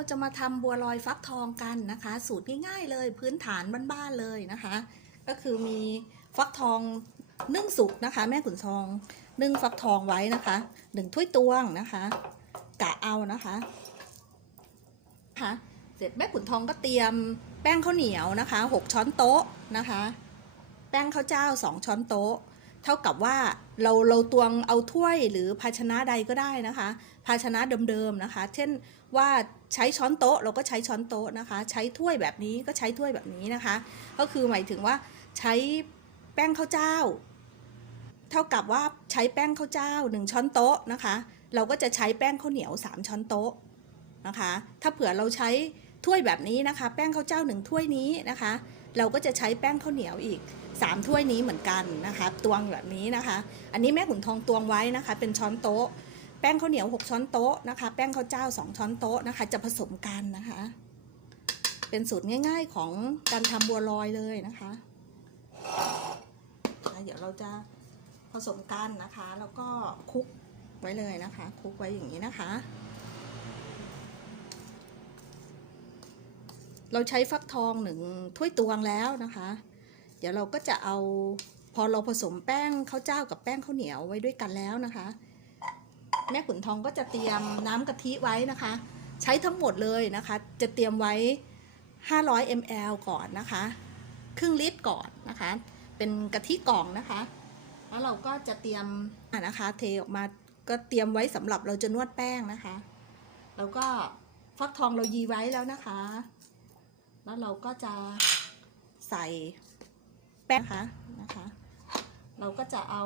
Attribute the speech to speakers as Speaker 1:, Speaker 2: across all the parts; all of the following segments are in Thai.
Speaker 1: เราจะมาทำบัวลอยฟักทองกันนะคะ สูตรง่ายๆเลยพื้นฐานบ้านๆเลยนะคะ ก็คือมีฟักทองนึ่งสุกนะคะ แม่ขุนทองนึ่งฟักทองไว้นะคะหนึ่งถ้วยตวงนะคะกะเอานะคะค่ะเสร็จแม่ขุนทองก็เตรียมแป้งข้าวเหนียวนะคะหกช้อนโต๊ะนะคะ แป้งข้าวเจ้าสองช้อนโต๊ะ เท่ากับว่าเราเราตวงเอาถ้วยหรือภาชนะใดก็ได้นะคะ ภาชนะเดิมๆนะคะ เช่น ว่าใช้ช้อนโต๊ะเราก็ใช้ช้อนโต๊ะนะคะ ใช้ถ้วยแบบนี้ก็ใช้ถ้วยแบบนี้นะคะ ก็คือหมายถึงว่าใช้แป้งข้าวเจ้า เท่ากับว่าใช้แป้งข้าวเจ้า 1 ช้อนโต๊ะนะคะ เราก็จะใช้แป้งข้าวเหนียว 3 ช้อนโต๊ะนะคะ ถ้าเผื่อเราใช้ถ้วยแบบนี้นะคะ แป้งข้าวเจ้า 1 ถ้วยนี้นะคะ เราก็จะใช้แป้งข้าวเหนียวอีก 3 ถ้วยนี้เหมือนกันนะคะตวงแบบนี้นะคะ อันนี้แม่ขุนทองตวงไว้นะคะ เป็นช้อนโต๊ะ แป้งข้าวเหนียว 6 ช้อนโต๊ะนะคะ แป้งข้าวเจ้า 2 ช้อนโต๊ะนะคะ จะผสมกันนะคะ เป็นสูตรง่ายๆของการทำบัวลอยเลยนะคะ เดี๋ยวเราจะผสมกันนะคะ แล้วก็คลุกไว้เลยนะคะคลุกไว้อย่างนี้นะคะ เราใช้ฟักทองหนึ่งถ้วยตวงแล้วนะคะ เดี๋ยวเราก็จะเอาพอเราผสมแป้งข้าวเจ้ากับแป้งข้าวเหนียวไว้ด้วยกันแล้วนะคะ แม่ขุนทองก็จะเตรียมน้ำกะทิไว้นะคะ ใช้ทั้งหมดเลยนะคะ จะเตรียมไว้ 500 ml ก่อนนะคะ ครึ่งลิตรก่อนนะคะ เป็นกะทิกล่องนะคะ แล้วเราก็จะเตรียมะนะคะ เทออกมาก็เตรียมไว้สำหรับเราจะนวดแป้งนะคะ แล้วก็ฟักทองเรายีไว้แล้วนะคะ แล้วเราก็จะใส่แป้งนะคะนะคะ เราก็จะเอา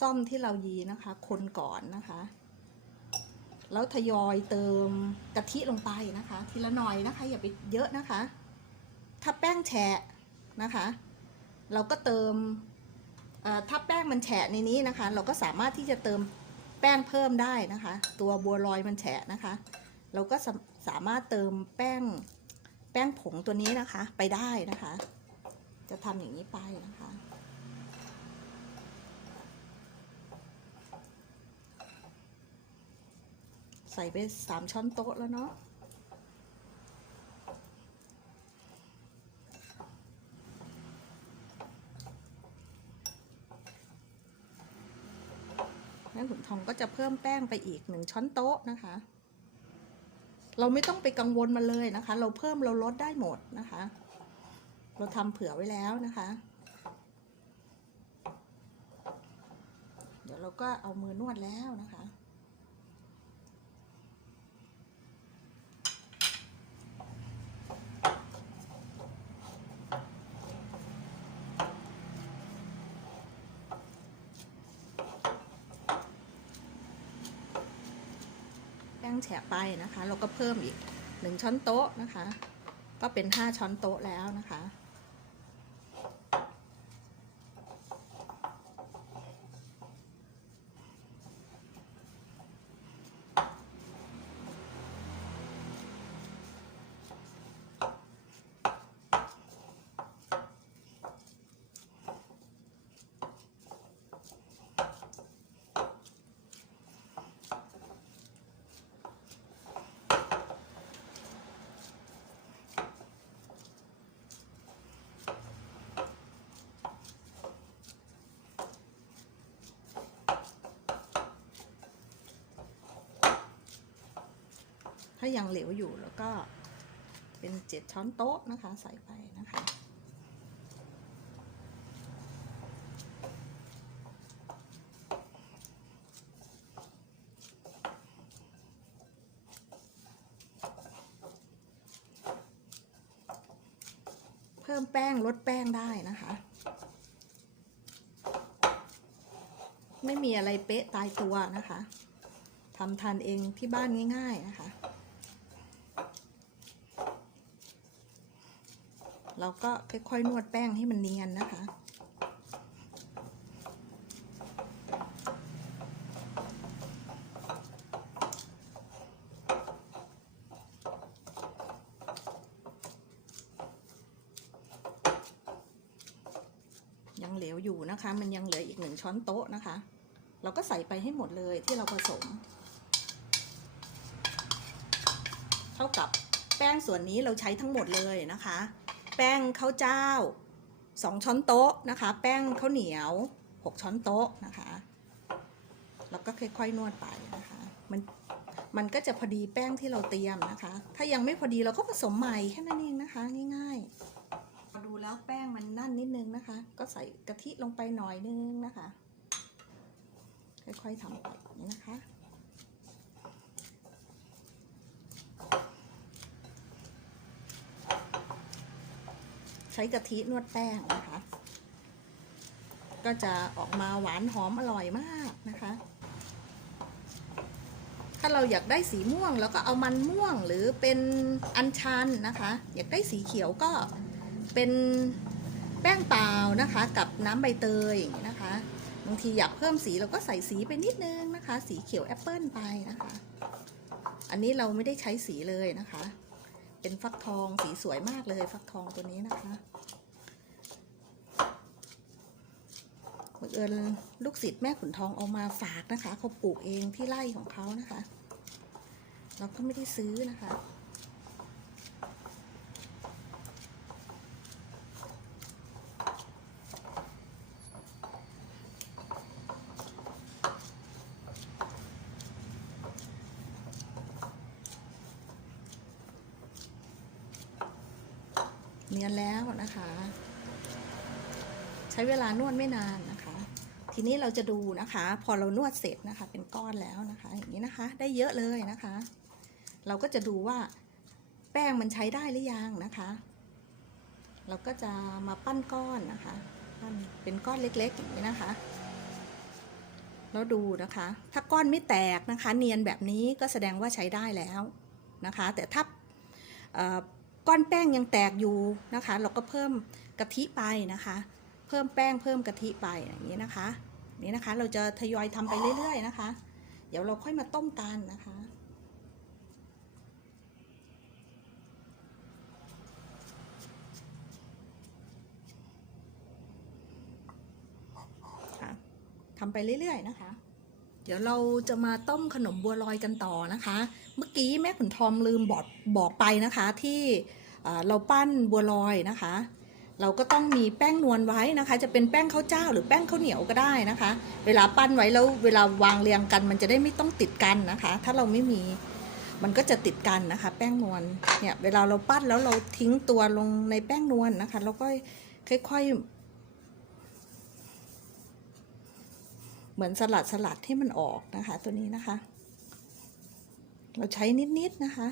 Speaker 1: ซ่อมที่เรายีนะคะ คนก่อนนะคะ แล้วทยอยเติมกะทิลงไปนะคะ ทีละหน่อยนะคะ อย่าไปเยอะนะคะ ถ้าแป้งแฉะนะคะ เราก็เติมถ้าแป้งมันแฉะในนี้นะคะ เราก็สามารถที่จะเติมแป้งเพิ่มได้นะคะ ตัวบัวลอยมันแฉะนะคะ เราก็สามารถเติมแป้งแป้งผงตัวนี้นะคะไปได้นะคะ จะทำอย่างนี้ไปนะคะ ส่ไปสามช้อนโต๊ะแล้วเนาะแม่ขุนทองก็จะเพิ่มแป้งไปอีกหนึ่งช้อนโต๊ะนะคะ เราไม่ต้องไปกังวลมันเลยนะคะ เราเพิ่มเราลดได้หมดนะคะ เราทำเผื่อไว้แล้วนะคะ เดี๋ยวเราก็เอามือนวดแล้วนะคะ แป้งแฉะไปนะคะ เราก็เพิ่มอีกหนึ่งช้อนโต๊ะนะคะ ก็เป็นห้าช้อนโต๊ะแล้วนะคะ ถ้ายังเหลวอยู่แล้วก็เป็นเจ็ดช้อนโต๊ะนะคะ ใส่ไปนะคะเพิ่มแป้งลดแป้งได้นะคะ ไม่มีอะไรเป๊ะตายตัวนะคะทำทานเองที่บ้านง่าย ๆนะคะ เราก็ค่อยๆนวดแป้งให้มันเนียนนะคะยังเหลวอยู่นะคะ มันยังเหลืออีกหนึ่งช้อนโต๊ะนะคะ เราก็ใส่ไปให้หมดเลยที่เราผสม เท่ากับแป้งส่วนนี้เราใช้ทั้งหมดเลยนะคะ แป้งข้าวเจ้า 2 ช้อนโต๊ะนะคะ แป้งข้าวเหนียว 6 ช้อนโต๊ะนะคะ แล้วก็ค่อยๆนวดไปนะคะ มันมันก็จะพอดีแป้งที่เราเตรียมนะคะ ถ้ายังไม่พอดีเราก็ผสมใหม่แค่นั้นเองนะคะ ง่ายๆพอดูแล้วแป้งมันนั่นนิดนึงนะคะ ก็ใส่กะทิลงไปหน่อยนึงนะคะ ค่อยๆทำไปนี้นะคะ ช้กะทินวดแป้งนะคะ ก็จะออกมาหวานหอมอร่อยมากนะคะ ถ้าเราอยากได้สีม่วงแล้วก็เอามันม่วงหรือเป็นอัญชันนะคะ อยากได้สีเขียวก็เป็นแป้งเปล่านะคะ กับน้ำใบเตยนะคะบางทีอยากเพิ่มสีเราก็ใส่สีไปนิดนึงนะคะ สีเขียวแอปเปิลไปนะคะ อันนี้เราไม่ได้ใช้สีเลยนะคะ เป็นฟักทองสีสวยมากเลยฟักทองตัวนี้นะคะบังเอิญลูกศิษย์แม่ขุนทองเอามาฝากนะคะเขาปลูกเองที่ไร่ของเขานะคะ เราก็ไม่ได้ซื้อนะคะ นียนแล้วนะคะ ใช้เวลานวดไม่นานนะคะ ทีนี้เราจะดูนะคะ พอเรานวดเสร็จนะคะ เป็นก้อนแล้วนะคะ อย่างนี้นะคะ ได้เยอะเลยนะคะ เราก็จะดูว่าแป้งมันใช้ได้หรือยังนะคะ เราก็จะมาปั้นก้อนนะคะ ปั้นเป็นก้อนเล็กๆอย่างนี้นะคะแล้วดูนะคะ ถ้าก้อนไม่แตกนะคะ เนียนแบบนี้ก็แสดงว่าใช้ได้แล้วนะคะ แต่ถ้า ก้อนแป้งยังแตกอยู่นะคะ เราก็เพิ่มกะทิไปนะคะ เพิ่มแป้งเพิ่มกะทิไปอย่างนี้นะคะนี่นะคะ เราจะทยอยทำไปเรื่อย ๆ นะคะ เดี๋ยวเราค่อยมาต้มกันนะคะค่ะทำไปเรื่อย ๆ นะคะ เดี๋ยวเราจะมาต้มขนมบัวลอยกันต่อนะคะ เมื่อกี้แม่ขุนทองลืมบอกบอกไปนะคะที่เราปั้นบัวลอยนะคะ เราก็ต้องมีแป้งนวลไว้นะคะ จะเป็นแป้งข้าวเจ้าหรือแป้งข้าวเหนียวก็ได้นะคะ เวลาปั้นไว้แล้วเวลาวางเรียงกัน มันจะได้ไม่ต้องติดกันนะคะ ถ้าเราไม่มีมันก็จะติดกันนะคะ แป้งนวลเนี่ยเวลาเราปั้นแล้วเราทิ้งตัวลงในแป้งนวลนะคะแล้วก็ค่อยๆ เหมือนสลัดสลัดที่มันออกนะคะ ตัวนี้นะคะ เราใช้นิดๆนะคะ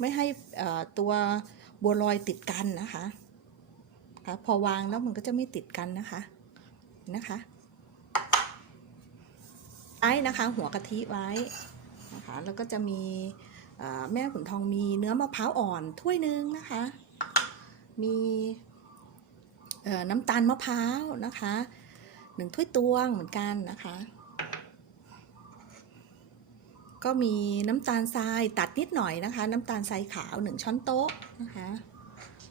Speaker 1: ไม่ให้ตัวบัวลอยติดกันนะคะค่ะพอวางแล้วมันก็จะไม่ติดกันนะคะนะคะไว้นะคะหัวกะทิไว้นะคะแล้วก็จะมีแม่ขุนทองมีเนื้อมะพร้าวอ่อนถ้วยหนึ่งนะคะ มีน้ำตาลมะพร้าวนะคะหนึ่งถ้วยตวงเหมือนกันนะคะ ก็มีน้ำตาลทรายตัดนิดหน่อยนะคะ น้ำตาลทรายขาว 1 ช้อนโต๊ะนะคะ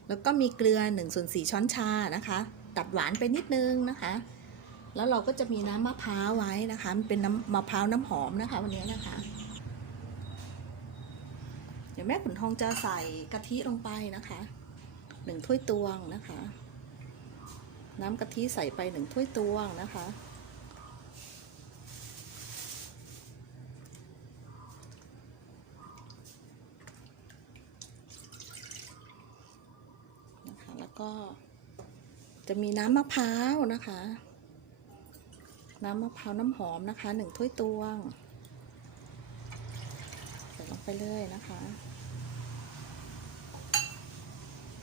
Speaker 1: แล้วก็มีเกลือ1ส่วน4ช้อนชานะคะ ตัดหวานไปนิดนึงนะคะ แล้วเราก็จะมีน้ำมะพร้าวไว้นะคะมันเป็นน้ำมะพร้าวน้ำหอมนะคะ วันนี้นะคะ เดี๋ยวแม่ขุนทองจะใส่กะทิลงไปนะคะหนึ่งถ้วยตวงนะคะ น้ำกะทิใส่ไปหนึ่งถ้วยตวงนะคะ นะคะแล้ว ก็จะมีน้ำมะพร้าวนะคะ น้ำมะพร้าวน้ำหอมนะคะหนึ่งถ้วยตวงใส่ลงไปเลยนะคะ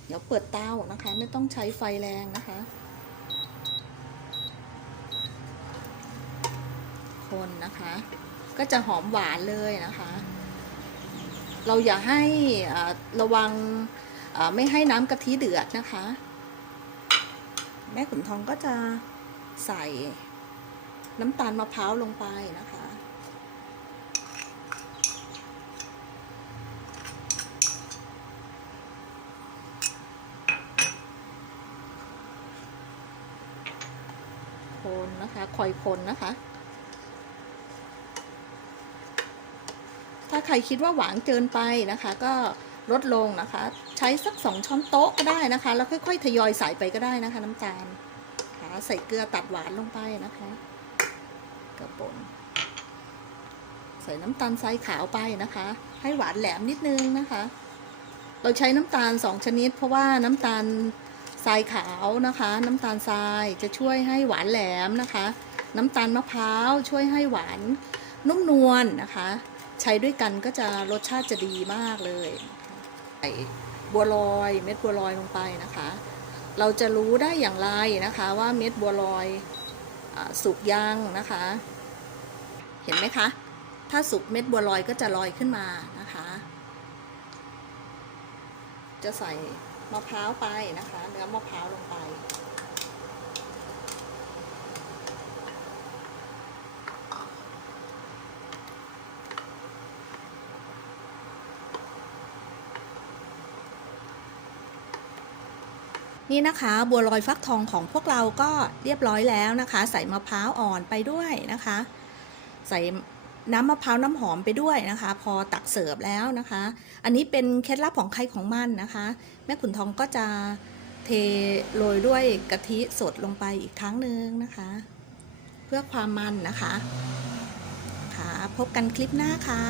Speaker 1: เดี๋ยวเปิดเตานะคะ ไม่ต้องใช้ไฟแรงนะคะ คนนะคะ ก็จะหอมหวานเลยนะคะ เราอย่าให้ระวัง ไม่ให้น้ำกะทิเดือดนะคะ แม่ขุนทองก็จะใส่น้ำตาลมะพร้าวลงไปนะคะ คนนะคะคอยคนนะคะ ถ้าใครคิดว่าหวานเกินไปนะคะ ก็ ลดลงนะคะ ใช้สักสองช้อนโต๊ะก็ได้นะคะ แล้วค่อยๆ ทยอยใส่ไปก็ได้นะคะ น้ำตาลค่ะใส่เกลือตัดหวานลงไปนะคะกระป่นใส่น้ำตาลทรายขาวไปนะคะ ให้หวานแหลมนิดนึงนะคะ เราใช้น้ำตาลสองชนิด เพราะว่าน้ำตาลทรายขาวนะคะ น้ำตาลทรายจะช่วยให้หวานแหลมนะคะ น้ำตาลมะพร้าวช่วยให้หวานนุ่มนวลนะคะ ใช้ด้วยกันก็จะรสชาติจะดีมากเลย ใส่บัวลอยเม็ดบัวลอยลงไปนะคะ เราจะรู้ได้อย่างไรนะคะว่าเม็ดบัวลอยอสุกยังนะคะ เห็นไหมคะ ถ้าสุกเม็ดบัวลอยก็จะลอยขึ้นมานะคะ จะใส่มะพร้าวไปนะคะเนื้อมะพร้าวลงไป นี่นะคะบัวลอยฟักทองของพวกเราก็เรียบร้อยแล้วนะคะ ใส่มะพร้าวอ่อนไปด้วยนะคะ ใส่น้ำมะพร้าวน้ำหอมไปด้วยนะคะ พอตักเสิร์ฟแล้วนะคะ อันนี้เป็นเคล็ดลับของใครของมันนะคะ แม่ขุนทองก็จะเทโรยด้วยกะทิสดลงไปอีกครั้งหนึ่งนะคะ เพื่อความมันนะคะค่ะพบกันคลิปหน้าค่ะ